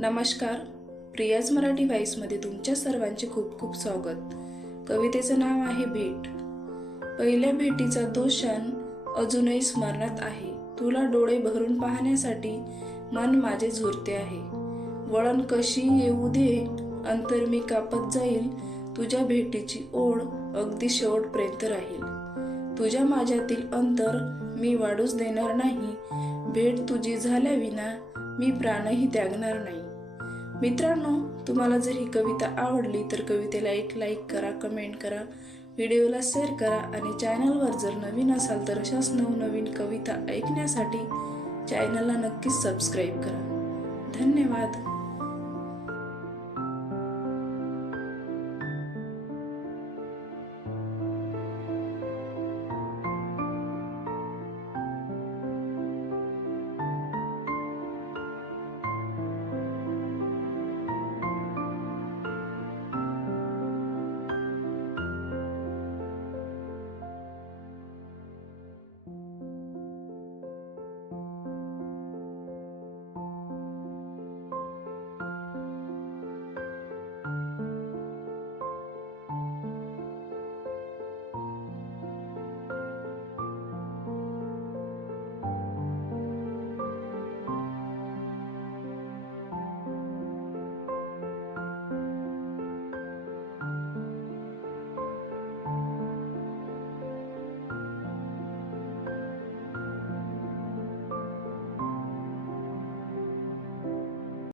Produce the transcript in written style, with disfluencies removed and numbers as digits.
नमस्कार. प्रियाज मराठी व्हॉइसमध्ये तुमच्या सर्वांचे खूप खूप स्वागत. कवितेचं नाव आहे भेट. पहिल्या भेटीचा तो क्षण अजूनही स्मरणात आहे. तुला डोळे भरून पाहण्यासाठी मन माझे झुरते आहे. वळण कशी येऊ दे, अंतर मी कापत जाईल. तुझ्या भेटीची ओढ अगदी शेवटपर्यंत राहील. तुझ्या माझ्यातील अंतर मी वाढूच देणार नाही. भेट तुझी झाल्याविना मी प्राणही त्यागणार नाही. मित्रांनो, तुम्हाला जर ही कविता आवडली तर कवितेला एक लाईक करा, कमेंट करा, व्हिडिओला शेअर करा आणि चॅनलवर जर नवीन असाल तर अशाच नवनवीन कविता ऐकण्यासाठी चॅनलला नक्कीच सबस्क्राईब करा. धन्यवाद.